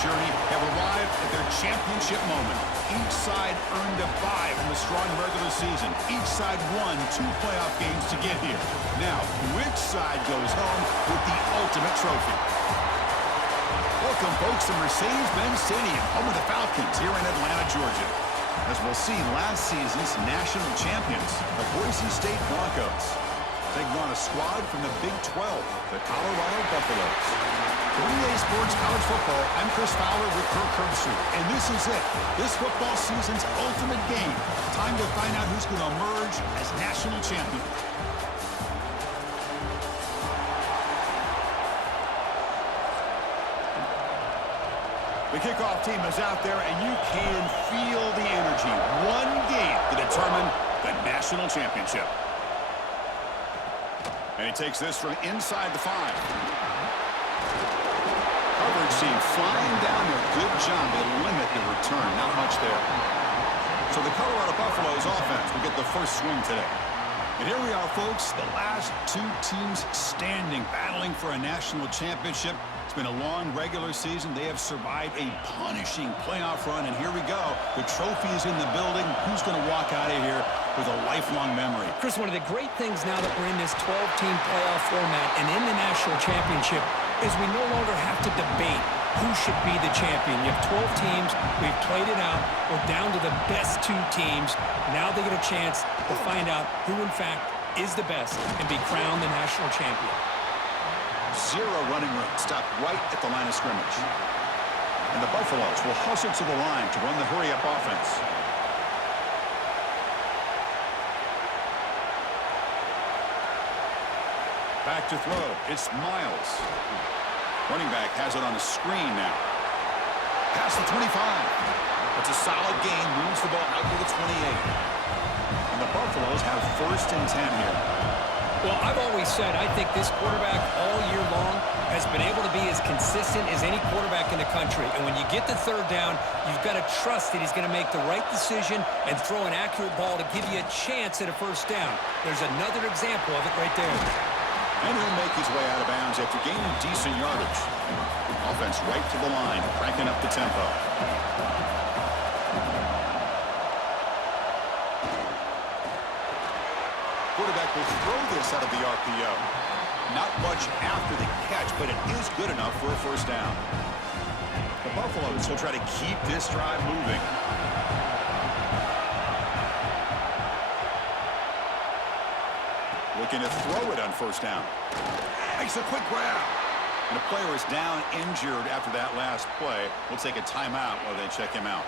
journey have arrived at their championship moment. Each side earned a bye from a strong regular season. Each side won 2 playoff games to get here. Now, which side goes home with the ultimate trophy? Welcome, folks, to Mercedes-Benz Stadium, home of the Falcons here in Atlanta, Georgia. As we'll see, last season's national champions, the Boise State Broncos, taking on a squad from the Big 12, the Colorado Buffaloes. For EA Sports College Football, I'm Chris Fowler with Kirk Herbstreit, and this is it. This football season's ultimate game. Time to find out who's going to emerge as national champion. The kickoff team is out there, and you can feel the energy. One game to determine the national championship. And he takes this from inside the 5. Coverage team flying down there. Good job to limit the return. Not much there. So the Colorado Buffaloes offense will get the first swing today. And here we are, folks, the last 2 teams standing, battling for a national championship. It's been a long regular season. They have survived a punishing playoff run, and here we go. The trophy is in the building. Who's going to walk out of here with a lifelong memory? Chris, one of the great things now that we're in this 12-team playoff format and in the national championship is we no longer have to debate who should be the champion. You have 12 teams. We've played it out. We're down to the best 2 teams. Now they get a chance to find out who, in fact, is the best and be crowned the national champion. 0 running room, stopped right at the line of scrimmage. And the Buffaloes will hustle to the line to run the hurry-up offense. Back to throw. It's Miles. Running back has it on the screen now. Past the 25. It's a solid gain. Moves the ball out to the 28. And the Buffaloes have 1st and 10 here. Well, I've always said I think this quarterback all year long has been able to be as consistent as any quarterback in the country. And when you get the 3rd down, you've got to trust that he's going to make the right decision and throw an accurate ball to give you a chance at a 1st down. There's another example of it right there. And he'll make his way out of bounds after gaining decent yardage. Offense right to the line, cranking up the tempo. Quarterback will throw this out of the RPO. Not much after the catch, but it is good enough for a 1st down. The Buffaloes will try to keep this drive moving. Looking to throw it on 1st down. Makes a quick grab. And the player is down injured after that last play. We'll take a timeout while they check him out.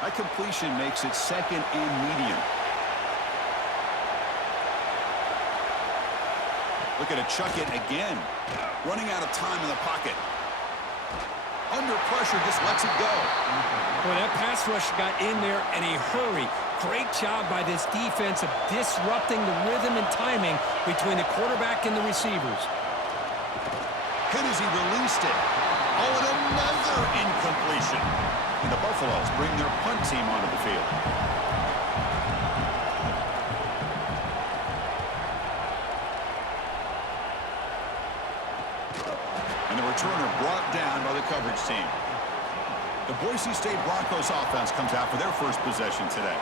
That completion makes it 2nd and medium. Looking to chuck it again. Running out of time in the pocket. Under pressure, just lets it go. Boy, that pass rush got in there in a hurry. Great job by this defense of disrupting the rhythm and timing between the quarterback and the receivers. Hit as he released it. Oh, and another incompletion. And the Buffaloes bring their punt team onto the field. Returner brought down by the coverage team. The Boise State Broncos offense comes out for their 1st possession today.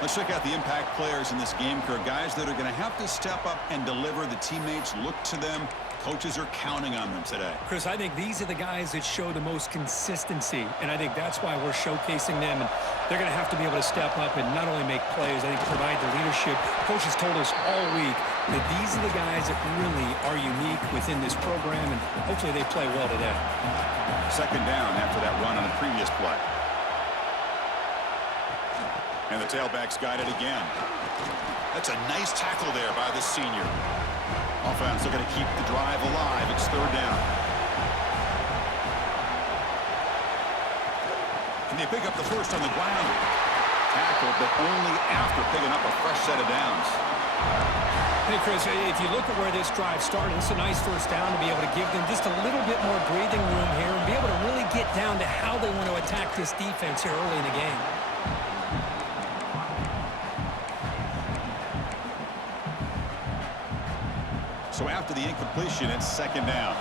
Let's check out the impact players in this game, Kirk. Guys that are going to have to step up and deliver. The teammates look to them. Coaches are counting on them today. Chris, I think these are the guys that show the most consistency, and I think that's why we're showcasing them. And they're going to have to be able to step up and not only make plays, I think provide the leadership. Coaches told us all week that these are the guys that really are unique within this program, and hopefully they play well today. 2nd down after that run on the previous play. And the tailback's got it again. That's a nice tackle there by the senior. Offense looking to keep the drive alive. It's 3rd down. Can they pick up the 1st on the ground? Tackled, but only after picking up a fresh set of downs. Hey, Chris, if you look at where this drive started, it's a nice 1st down to be able to give them just a little bit more breathing room here and be able to really get down to how they want to attack this defense here early in the game. So after the incompletion, it's 2nd down.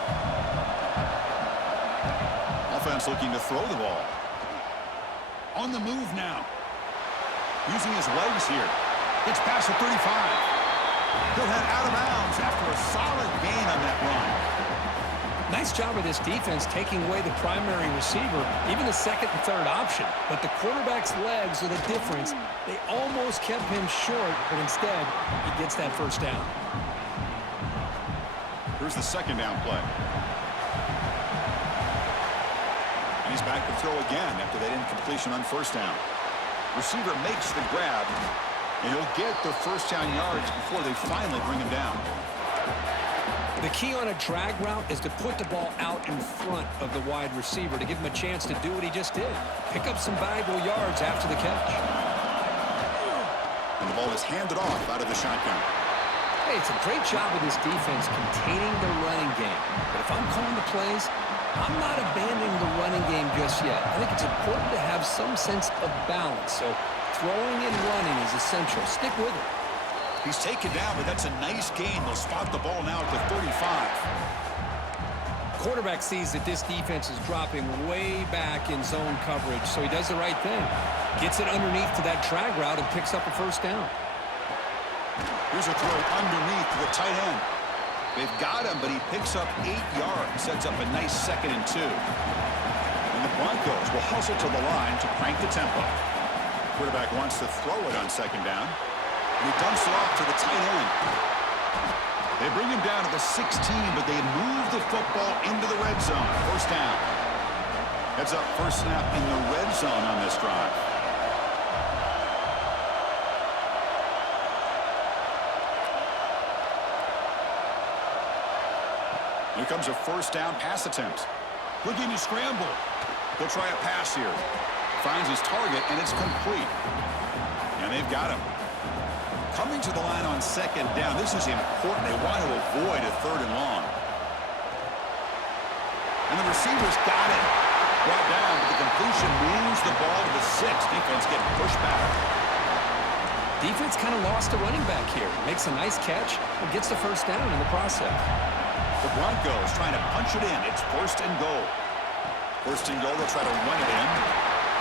offense looking to throw the ball. On the move now. Using his legs here. Gets past the 35. He'll head out of bounds after a solid gain on that run. Nice job of this defense taking away the primary receiver, even the second and third option. But the quarterback's legs are the difference. They almost kept him short, but instead, he gets that first down. Here's the second down play. And he's back to throw again after that incompletion on first down. Receiver makes the grab, and he'll get the first down yards before they finally bring him down. The key on a drag route is to put the ball out in front of the wide receiver to give him a chance to do what he just did. Pick up some valuable yards after the catch. And the ball is handed off out of the shotgun. Hey, it's a great job of this defense containing the running game. But if I'm calling the plays, I'm not abandoning the running game just yet. I think it's important to have some sense of balance. So throwing and running is essential. Stick with it. He's taken down, but that's a nice gain. They'll spot the ball now at the 35. Quarterback sees that this defense is dropping way back in zone coverage, so he does the right thing. Gets it underneath to that drag route and picks up a first down. Here's a throw underneath to the tight end. They've got him, but he picks up 8 yards. Sets up a nice 2nd and 2. And the Broncos will hustle to the line to crank the tempo. Quarterback wants to throw it on 2nd down. And he dumps it off to the tight end. They bring him down to the 16, but they move the football into the red zone. First down. Heads up first snap in the red zone on this drive. Here comes a first down pass attempt. Looking to scramble. He'll try a pass here. Finds his target, and it's complete. And they've got him. Coming to the line on 2nd down. This is important. They want to avoid a 3rd and long. And the receiver's got it. Brought down, but the completion moves the ball to the 6. Defense getting pushed back. Defense kind of lost a running back here. Makes a nice catch and gets the first down in the process. The Broncos trying to punch it in. It's 1st and goal. 1st and goal. They'll try to run it in.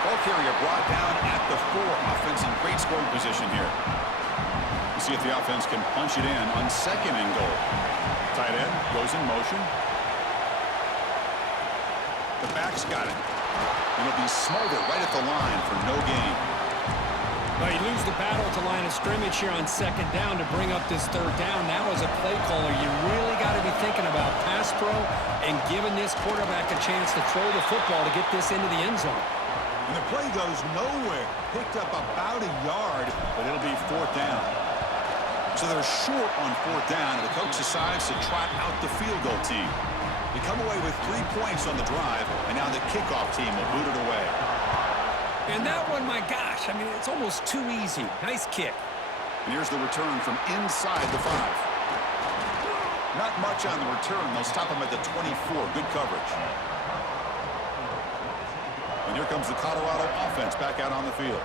Ball carrier brought down at the 4. Offense in great scoring position here. See if the offense can punch it in on 2nd and goal. Tight end goes in motion. The back's got it. And it'll be smothered right at the line for no gain. Well, you lose the battle to line of scrimmage here on 2nd down to bring up this 3rd down. Now as a play caller, you really got to be thinking about pass pro and giving this quarterback a chance to throw the football to get this into the end zone. And the play goes nowhere. Picked up about a yard, but it'll be 4th down. So they're short on 4th down, and the coach decides to trot out the field goal team. They come away with 3 points on the drive, and now the kickoff team will boot it away. And that one, my gosh, I mean, it's almost too easy. Nice kick. And here's the return from inside the 5. Not much on the return. They'll stop him at the 24. Good coverage. And here comes the Colorado offense back out on the field.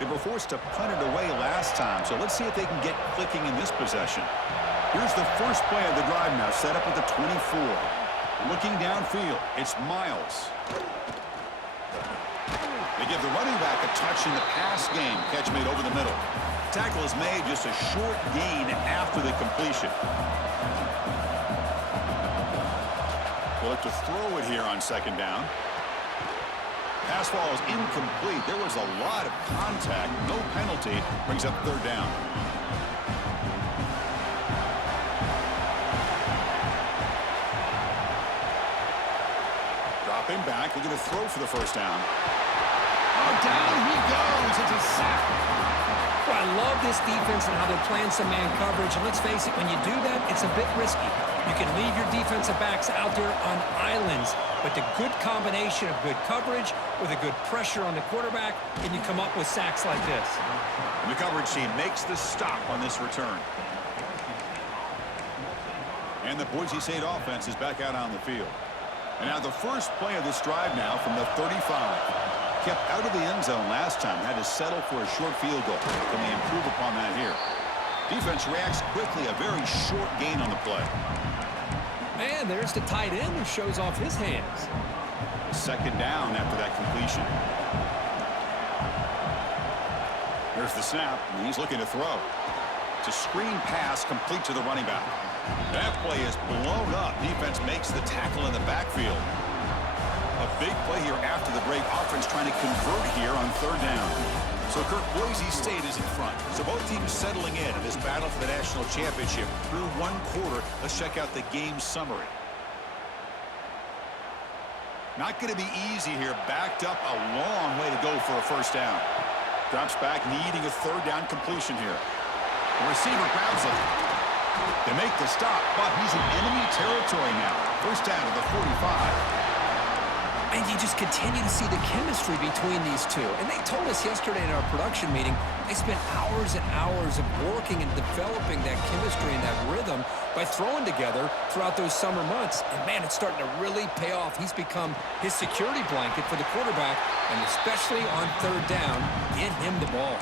They were forced to punt it away last time, so let's see if they can get clicking in this possession. Here's the first play of the drive now, set up at the 24. Looking downfield, it's Miles. They give the running back a touch in the pass game. Catch made over the middle. Tackle is made, just a short gain after the completion. They'll look to throw it here on 2nd down. Pass ball is incomplete. There was a lot of contact. No penalty. Brings up 3rd down. Dropping back. Looking to throw for the first down. Oh, down he goes. It's a sack. Well, I love this defense and how they're playing some man coverage. And let's face it, when you do that, it's a bit risky. You can leave your defensive backs out there on islands, but the good combination of good coverage with a good pressure on the quarterback, and you come up with sacks like this. And the coverage team makes the stop on this return. And the Boise State offense is back out on the field. And now the first play of this drive now from the 35. Kept out of the end zone last time. Had to settle for a short field goal. Can they improve upon that here? Defense reacts quickly. A very short gain on the play. And there's the tight end who shows off his hands. Second down after that completion. Here's the snap, and he's looking to throw. It's a screen pass complete to the running back. That play is blown up. Defense makes the tackle in the backfield. A big play here after the break. Offense trying to convert here on third down. So Kirk, Boise State is in front. So both teams settling in this battle for the national championship through one quarter. Let's check out the game summary. Not going to be easy here. Backed up a long way to go for a first down. Drops back, needing a third down completion here. The receiver grabs it. They make the stop, but he's in enemy territory now. First down to the 45. And you just continue to see the chemistry between these two. And they told us yesterday in our production meeting, they spent hours and hours of working and developing that chemistry and that rhythm by throwing together throughout those summer months. And, man, it's starting to really pay off. He's become his security blanket for the quarterback, and especially on third down, get him the ball.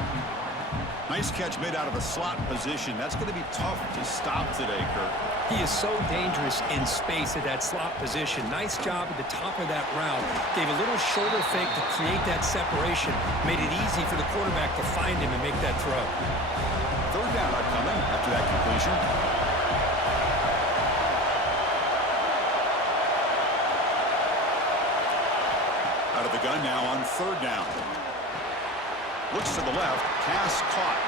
Nice catch made out of a slot position. That's going to be tough to stop today, Kirk. He is so dangerous in space at that slot position. Nice job at the top of that route. Gave a little shoulder fake to create that separation. Made it easy for the quarterback to find him and make that throw. Third down upcoming after that completion. Out of the gun now on third down. Looks to the left, pass caught.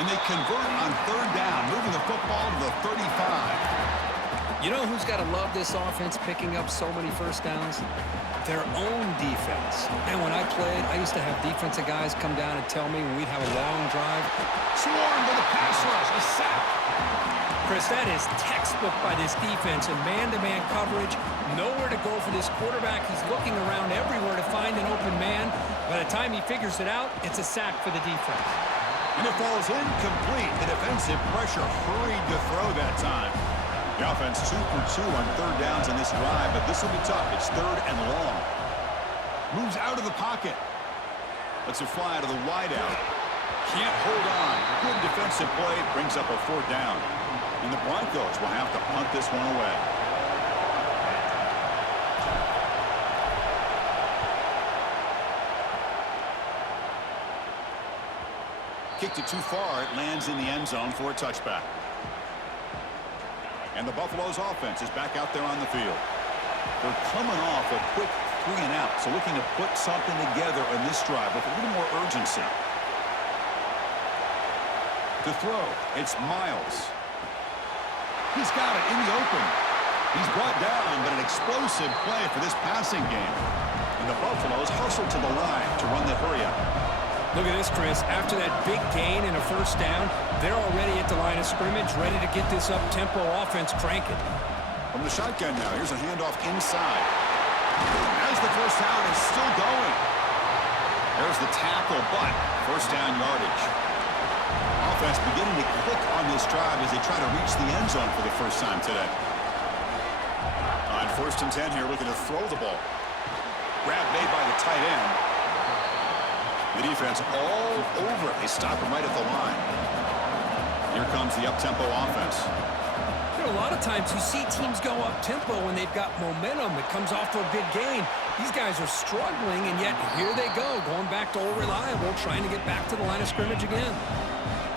And they convert on third down, moving the football to the 35. You know who's got to love this offense picking up so many first downs? Their own defense. And when I played, I used to have defensive guys come down and tell me when we'd have a long drive, Swarmed by the pass rush, a sack. Chris, that is textbook by this defense and man-to-man coverage. Nowhere to go for this quarterback. He's looking around everywhere to find an open man. By the time he figures it out, it's a sack for the defense. And it falls incomplete. The defensive pressure hurried to throw that time. The offense 2 for 2 on third downs in this drive, but this will be tough. It's third and long. Moves out of the pocket. Lets it fly to the wideout. Can't hold on. Good defensive play. Brings up a fourth down. And the Broncos will have to punt this one away. Kicked it too far. It lands in the end zone for a touchback. And the Buffalo's offense is back out there on the field. They're coming off a quick 3 and out, so looking to put something together on this drive with a little more urgency. To throw, it's Miles. He's got it in the open. He's brought down, but an explosive play for this passing game. And the Buffaloes hustle to the line to run the hurry-up. Look at this, Chris. After that big gain and a first down, they're already at the line of scrimmage, ready to get this up-tempo offense cranking. From the shotgun now, here's a handoff inside. As the first down is still going. There's the tackle, but first down yardage. Offense beginning to click on this drive as they try to reach the end zone for the first time today. On first and 10 here, looking to throw the ball. Grab made by the tight end. The defense all over it. They stop him right at the line. Here comes the up-tempo offense. You know, a lot of times you see teams go up-tempo when they've got momentum. It comes off for a big gain. These guys are struggling, and yet here they go, going back to old reliable, trying to get back to the line of scrimmage again.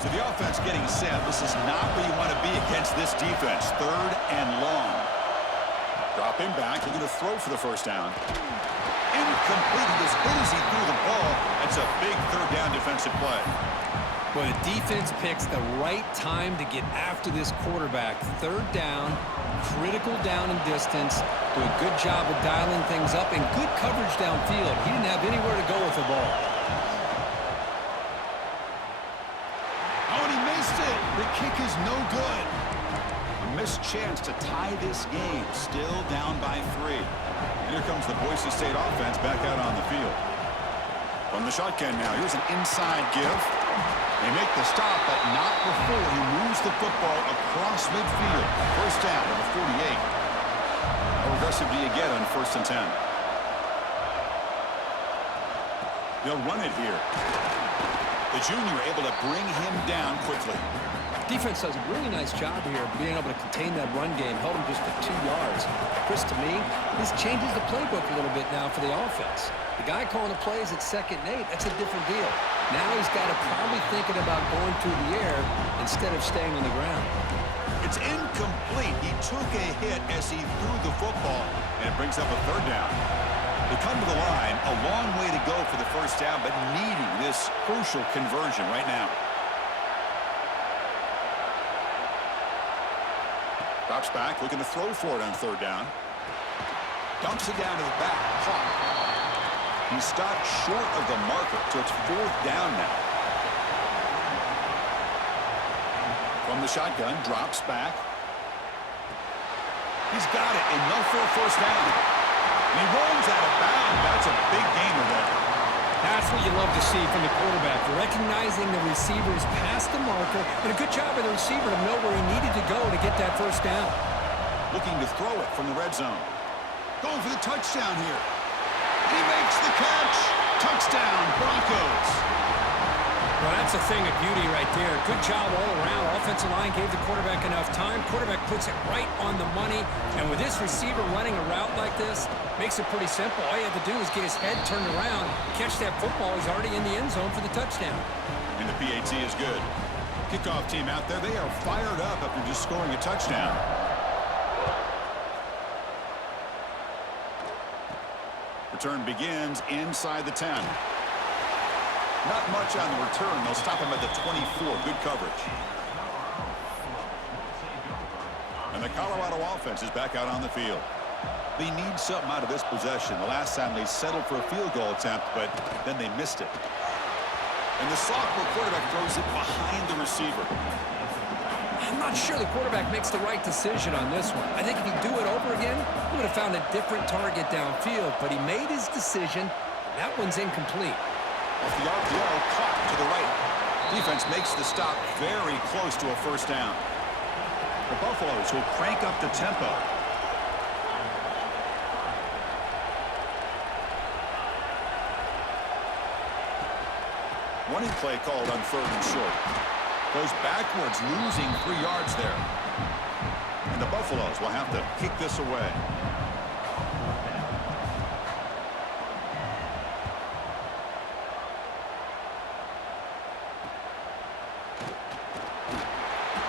So the offense getting set. This is not where you want to be against this defense. Third and long. Drop him back. Looking to throw for the first down. Incomplete. As good as he threw the ball, that's a big third down defensive play. Well, the defense picks the right time to get after this quarterback. Third down, critical down and distance. Do a good job of dialing things up and good coverage downfield. He didn't have anywhere to go with the ball. Oh, and he missed it. The kick is no good. A missed chance to tie this game. Still down by 3. And here comes the Boise State offense back out on the field. From the shotgun now, here's an inside give. They make the stop, but not before he moves the football across midfield. First down to the 48. How aggressive do you get on first and 10? They'll run it here. The junior able to bring him down quickly. Defense does a really nice job here of being able to contain that run game. Held him just to 2 yards. Chris, to me, this changes the playbook a little bit now for the offense. The guy calling the plays at 2nd and 8, that's a different deal. Now he's got to probably thinking about going through the air instead of staying on the ground. It's incomplete. He took a hit as he threw the football, and it brings up a 3rd down. They come to the line, a long way to go for the 1st down, but needing this crucial conversion right now. Drops back, looking to throw for it on 3rd down. Dumps it down to the back. Caught. He's stopped short of the marker, so it's 4th down now. From the shotgun, drops back. He's got it, enough for a 1st down. And he rolls out of bounds. That's a big gainer there. That's what you love to see from the quarterback, recognizing the receivers past the marker, and a good job of the receiver to know where he needed to go to get that 1st down. Looking to throw it from the red zone. Going for the touchdown here. And he makes the catch. Touchdown, Broncos. Well, that's a thing of beauty right there. Good job all around. Offensive line gave the quarterback enough time. Quarterback puts it right on the money. And with this receiver running a route like this, makes it pretty simple. All you have to do is get his head turned around, catch that football. He's already in the end zone for the touchdown. And the PAT is good. Kickoff team out there, they are fired up after just scoring a touchdown. Return begins inside the 10. Not much on the return. They'll stop him at the 24. Good coverage. And the Colorado offense is back out on the field. They need something out of this possession. The last time they settled for a field goal attempt, but then they missed it. And the sophomore quarterback throws it behind the receiver. I'm not sure the quarterback makes the right decision on this one. I think if he'd do it over again, he would have found a different target downfield, but he made his decision. That one's incomplete. Off the RPO, caught to the right. Defense makes the stop very close to a 1st down. The Buffaloes will crank up the tempo. Running play called on 3rd and short. Goes backwards, losing 3 yards there. And the Buffaloes will have to kick this away.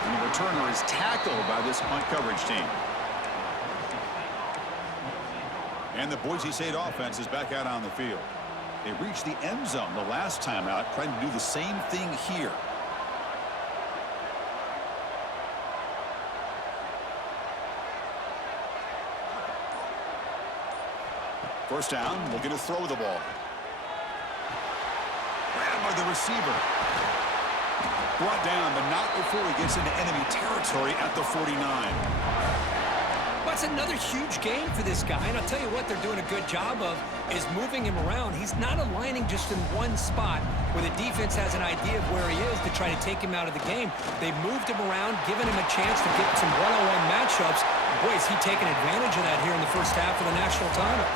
And the returner is tackled by this punt coverage team. And the Boise State offense is back out on the field. They reached the end zone the last time out, trying to do the same thing here. First down, looking to throw the ball. Grabbed by the receiver. Brought down, but not before he gets into enemy territory at the 49. That's another huge game for this guy, and I'll tell you what they're doing a good job of is moving him around. He's not aligning just in one spot where the defense has an idea of where he is to try to take him out of the game. They've moved him around, given him a chance to get some one-on-one matchups. Boy, is he taking advantage of that here in the 1st half of the national title.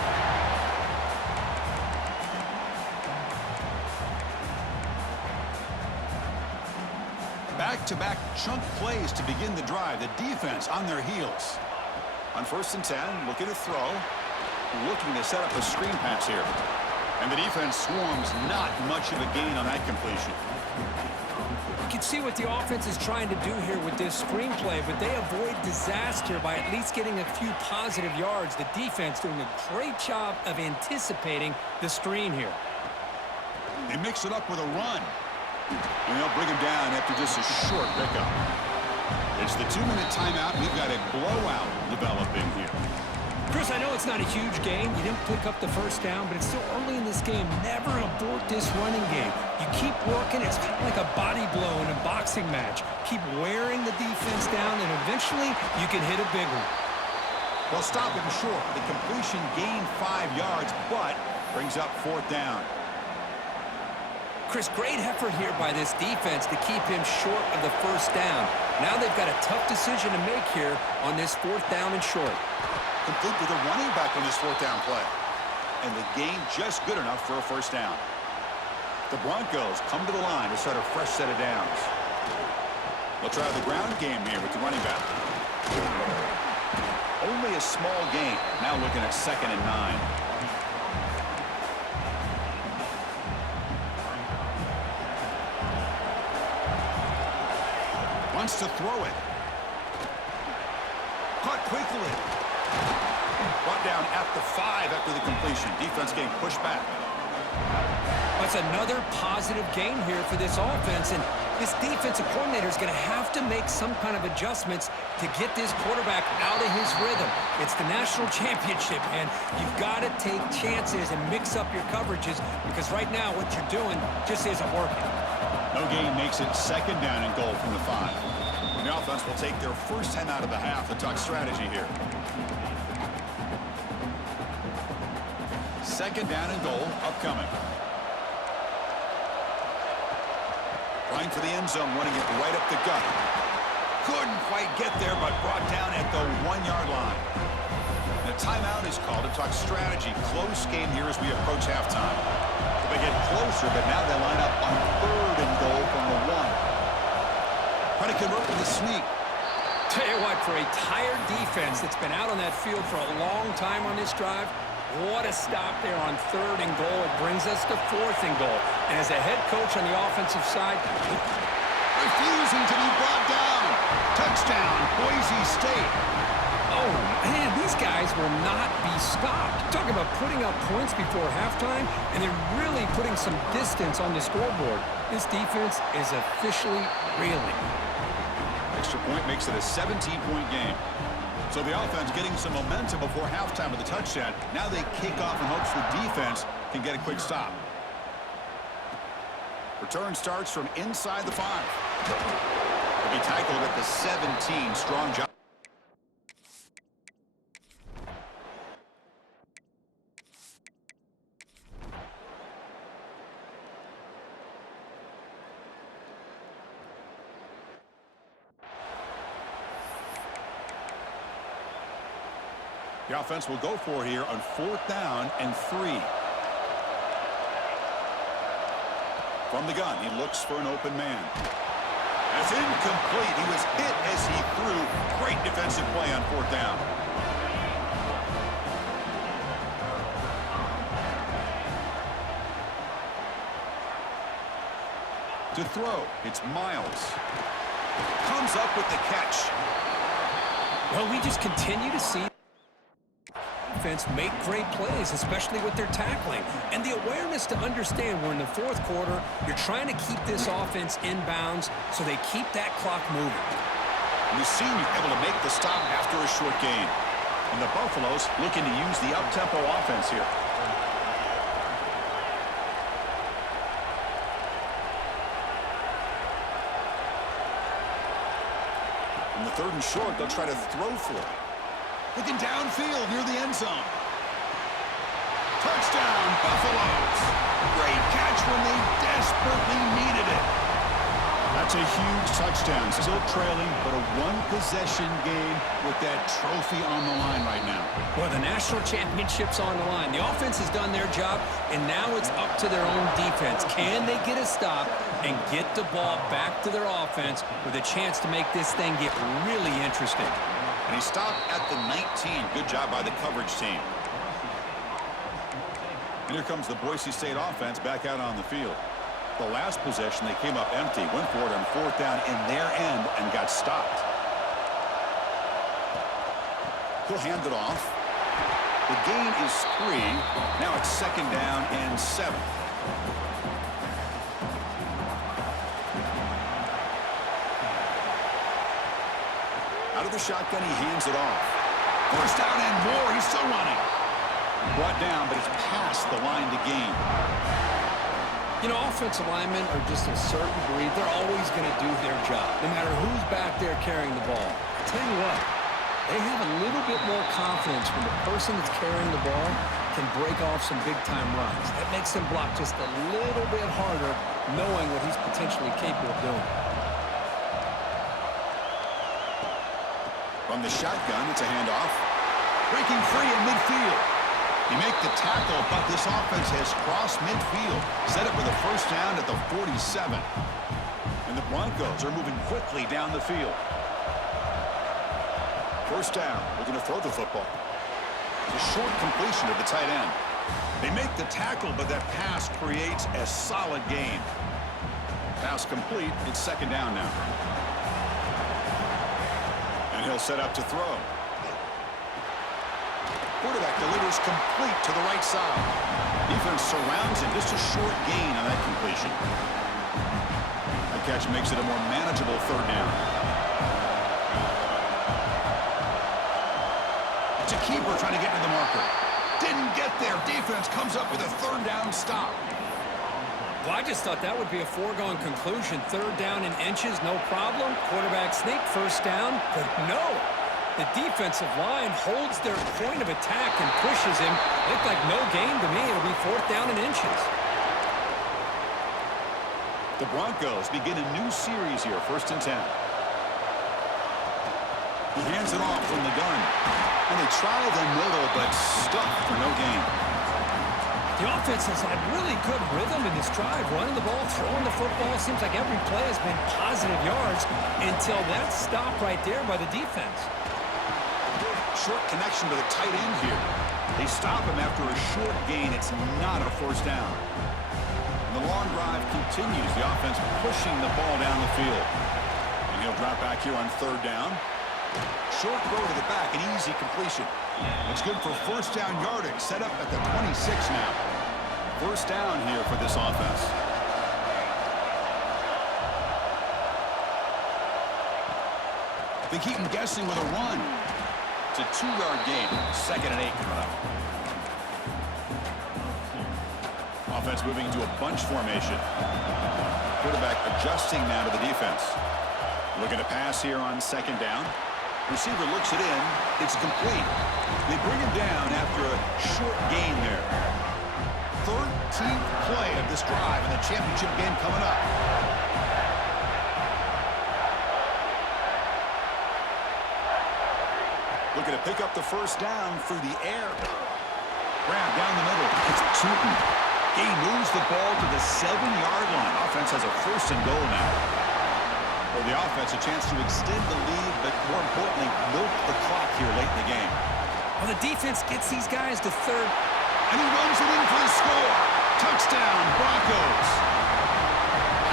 Back-to-back chunk plays to begin the drive. The defense on their heels. On 1st and 10, looking to throw. Looking to set up a screen pass here. And the defense swarms, not much of a gain on that completion. You can see what the offense is trying to do here with this screenplay, but they avoid disaster by at least getting a few positive yards. The defense doing a great job of anticipating the screen here. They mix it up with a run. And they'll bring him down after just a short pickup. It's the 2-minute timeout. We've got a blowout developing here. Chris, I know it's not a huge game. You didn't pick up the 1st down, but it's still early in this game. Never abort this running game. You keep working. It's kind of like a body blow in a boxing match. Keep wearing the defense down, and eventually you can hit a big one. They'll stop him short. The completion gained 5 yards, but brings up 4th down. Chris, great effort here by this defense to keep him short of the 1st down. Now they've got a tough decision to make here on this 4th down and short. Complete with a running back on this 4th down play. And the gain just good enough for a 1st down. The Broncos come to the line to start a fresh set of downs. They'll try the ground game here with the running back. Only a small gain. Now looking at 2nd and 9. Wants to throw it. Caught quickly. Brought down at the 5 after the completion. Defense getting pushed back. That's another positive game here for this offense, and this defensive coordinator is going to have to make some kind of adjustments to get this quarterback out of his rhythm. It's the national championship, and you've got to take chances and mix up your coverages because right now what you're doing just isn't working. No gain makes it 2nd down and goal from the 5. The offense will take their first 10 out of the half to talk strategy here. 2nd down and goal upcoming. Trying for the end zone, running it right up the gut. Couldn't quite get there, but brought down at the 1-yard line. The timeout is called to talk strategy. Close game here as we approach halftime. So they get closer, but now they line up on 3rd and goal from the 1. Trying to convert with a sneak. Tell you what, for a tired defense that's been out on that field for a long time on this drive, what a stop there on 3rd and goal. It brings us to 4th and goal. And as a head coach on the offensive side, refusing to be brought down. Touchdown, Boise State. oh, man, these guys will not be stopped. Talk about putting up points before halftime, and they're really putting some distance on the scoreboard. This defense is officially reeling. Extra point makes it a 17-point game. So the offense getting some momentum before halftime with the touchdown. Now they kick off in hopes the defense can get a quick stop. Return starts from inside the 5. They'll be tackled at the 17. Strong job. The offense will go for it here on 4th down and 3. From the gun, he looks for an open man. That's incomplete. He was hit as he threw. Great defensive play on 4th down. To throw, it's Miles. Comes up with the catch. Well, we just continue to see defense make great plays, especially with their tackling. And the awareness to understand we're in the 4th quarter, you're trying to keep this offense in bounds so they keep that clock moving. And the senior able to make the stop after a short gain. And the Buffaloes looking to use the up-tempo offense here. In the 3rd and short, they'll try to throw for it. Looking downfield near the end zone. Touchdown, Buffaloes. Great catch when they desperately needed it. That's a huge touchdown. Still trailing, but a one-possession game with that trophy on the line right now. Well, the national championship's on the line. The offense has done their job, and now it's up to their own defense. Can they get a stop and get the ball back to their offense with a chance to make this thing get really interesting? And he stopped at the 19. Good job by the coverage team. And here comes the Boise State offense back out on the field. The last possession, they came up empty, went for it on 4th down in their end and got stopped. He'll hand it off. The gain is 3. Now it's 2nd down and 7. Out of the shotgun, he hands it off. 1st down and more. He's still running. Brought down, but he's past the line to gain. You know, offensive linemen are just a certain breed. They're always going to do their job, no matter who's back there carrying the ball. I tell you what, they have a little bit more confidence when the person that's carrying the ball can break off some big-time runs. That makes them block just a little bit harder, knowing what he's potentially capable of doing. From the shotgun, it's a handoff. Breaking free in midfield. You make the tackle, but this offense has crossed midfield. Set up with a first down at the 47. And the Broncos are moving quickly down the field. First down, looking to throw the football. It's a short completion of the tight end. They make the tackle, but that pass creates a solid gain. Pass complete. It's second down now. And he'll set up to throw. Quarterback delivers complete to the right side. Defense surrounds him. Just a short gain on that completion. That catch makes it a more manageable third down. It's a keeper trying to get to the marker. Didn't get there. Defense comes up with a third down stop. Well, I just thought that would be a foregone conclusion. Third down in inches, no problem. Quarterback sneak, first down, but no. The defensive line holds their point of attack and pushes him. Looked like no gain to me. It'll be fourth down in inches. The Broncos begin a new series here, 1st and 10. He hands it off from the gun. And they try the middle, but stuck for no gain. The offense has had really good rhythm in this drive, running the ball, throwing the football. Seems like every play has been positive yards until that stop right there by the defense. Short connection to the tight end here. They stop him after a short gain. It's not a first down. And the long drive continues. The offense pushing the ball down the field. And he'll drop back here on third down. Short throw to the back, an easy completion. It's good for first down yardage, set up at the 26 now. First down here for this offense. They keep him guessing with a run. It's a 2-yard gain, 2nd and 8 coming up. Offense moving into a bunch formation. Quarterback adjusting now to the defense. Looking to pass here on 2nd down. Receiver looks it in. It's complete. They bring him down after a short gain there. 13th play of this drive in the championship game coming up. Looking to pick up the first down through the air. Grab down the middle. It's Tootin. He moves the ball to the 7-yard line. Offense has a 1st and goal now. For the offense, a chance to extend the lead, but more importantly, milk the clock here late in the game. Well, the defense gets these guys to third. And he runs it in for the score. Touchdown, Broncos.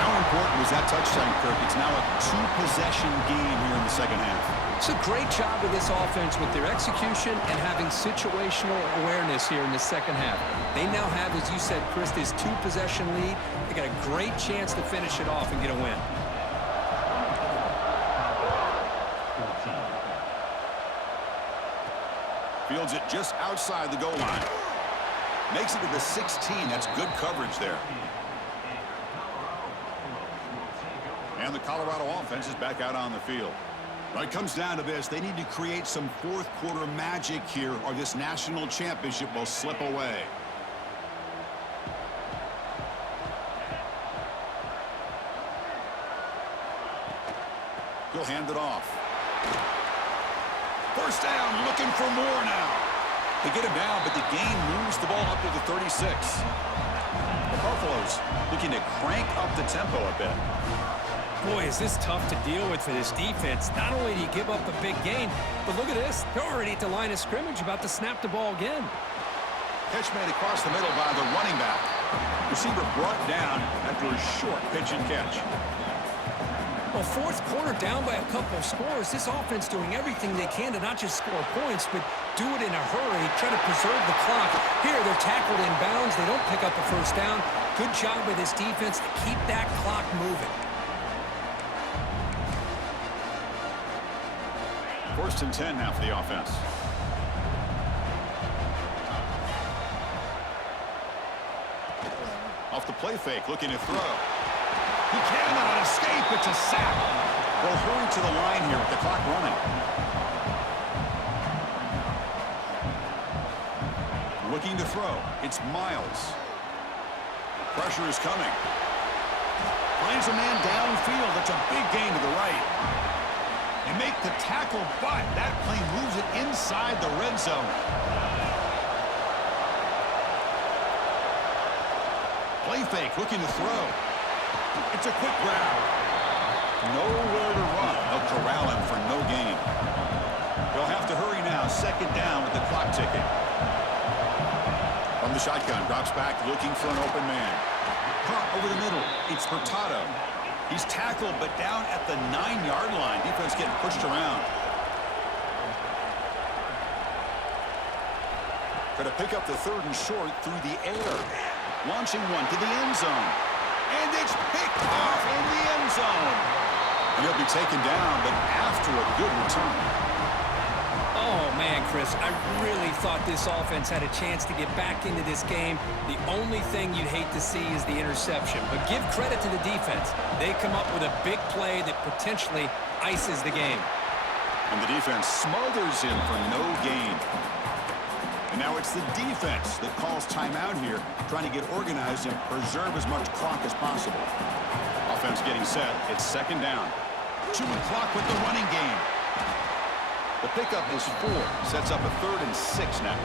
How important was that touchdown, Kirk? It's now a 2-possession game here in the second half. It's a great job of this offense with their execution and having situational awareness here in the second half. They now have, as you said, Chris, this 2-possession lead. They got a great chance to finish it off and get a win. Fields it just outside the goal line. Makes it to the 16. That's good coverage there. And the Colorado offense is back out on the field. Well, it comes down to this. They need to create some fourth-quarter magic here, or this national championship will slip away. He'll hand it off. First down, looking for more now. They get him down, but the gain moves the ball up to the 36. The Buffaloes looking to crank up the tempo a bit. Boy, is this tough to deal with for this defense. Not only do you give up a big gain, but look at this. They're already at the line of scrimmage, about to snap the ball again. Catch made across the middle by the running back. Receiver brought down after a short pitch and catch. Well, fourth quarter down by a couple of scores. This offense doing everything they can to not just score points, but do it in a hurry, try to preserve the clock. Here, they're tackled in bounds. They don't pick up a first down. Good job by this defense to keep that clock moving. 1st and 10 now for the offense. Off the play fake, looking to throw. He cannot escape. It's a sack. They'll hurry to the line here with the clock running. Looking to throw. It's Miles. Pressure is coming. Finds a man downfield. It's a big gain to the right. They make the tackle, but that play moves it inside the red zone. Play fake, looking to throw. It's a quick grab. Nowhere to run. They'll corral him for no gain. They'll have to hurry now. Second down with the clock ticking. From the shotgun, drops back, looking for an open man. Caught over the middle. It's Hurtado. He's tackled, but down at the 9-yard line. Defense getting pushed around. Going to pick up the 3rd and short through the air. Launching one to the end zone. And it's picked off in the end zone. And he'll be taken down, but after a good return. Oh, man, Chris, I really thought this offense had a chance to get back into this game. The only thing you'd hate to see is the interception. But give credit to the defense. They come up with a big play that potentially ices the game. And the defense smothers him for no gain. And now it's the defense that calls timeout here, trying to get organized and preserve as much clock as possible. Offense getting set. It's second down. Chewing clock with the running game. The pickup is 4. Sets up a 3rd and 6 now.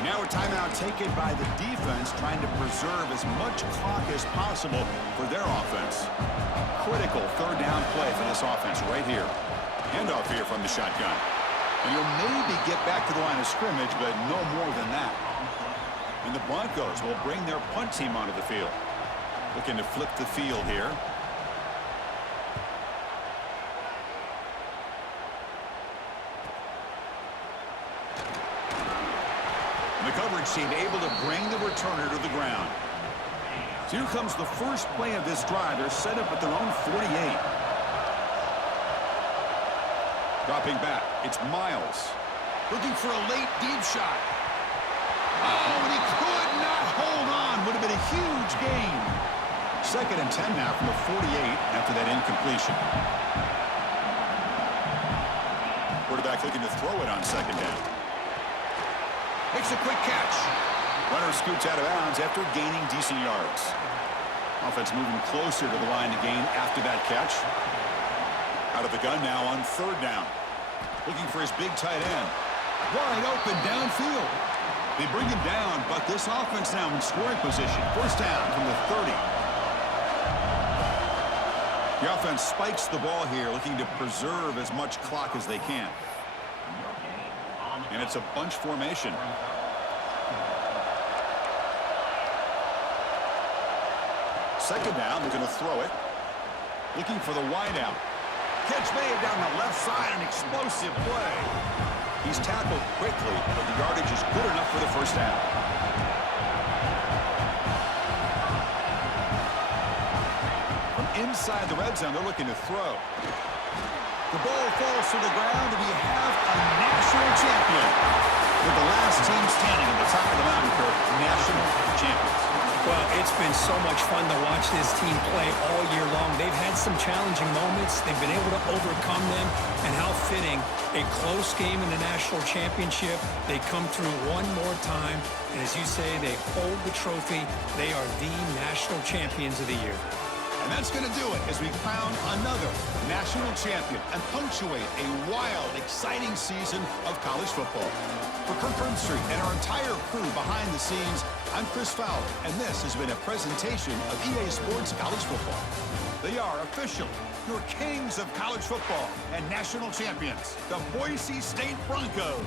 And now a timeout taken by the defense, trying to preserve as much clock as possible for their offense. Critical 3rd down play for this offense right here. Handoff here from the shotgun. And you'll maybe get back to the line of scrimmage, but no more than that. And the Broncos will bring their punt team onto the field. Looking to flip the field here. And the coverage team able to bring the returner to the ground. So here comes the first play of this drive. They're set up at their own 48. Dropping back, it's Miles. Looking for a late deep shot. Oh, and he could not hold on. Would have been a huge gain. 2nd and 10 now from the 48 after that incompletion. Quarterback looking to throw it on 2nd down. Makes a quick catch. Runner scoots out of bounds after gaining decent yards. Offense moving closer to the line to gain after that catch. Out of the gun now on 3rd down. Looking for his big tight end. Wide open downfield. They bring him down, but this offense now in scoring position. 1st down from the 30. The offense spikes the ball here, looking to preserve as much clock as they can. And it's a bunch formation. Second down, they're going to throw it. Looking for the wide out. Catch made down the left side, an explosive play. He's tackled quickly, but the yardage is good enough for the 1st down. From inside the red zone, they're looking to throw. The ball falls to the ground, and we have a national champion. With the last team standing at the top of the mountain for national champions. Well, it's been so much fun to watch this team play all year long. They've had some challenging moments. They've been able to overcome them. And how fitting, a close game in the national championship. They come through one more time. And as you say, they hold the trophy. They are the national champions of the year. And that's going to do it as we crown another national champion and punctuate a wild, exciting season of college football. For Kirk Street and our entire crew behind the scenes, I'm Chris Fowler, and this has been a presentation of EA Sports College Football. They are official, your kings of college football and national champions, the Boise State Broncos.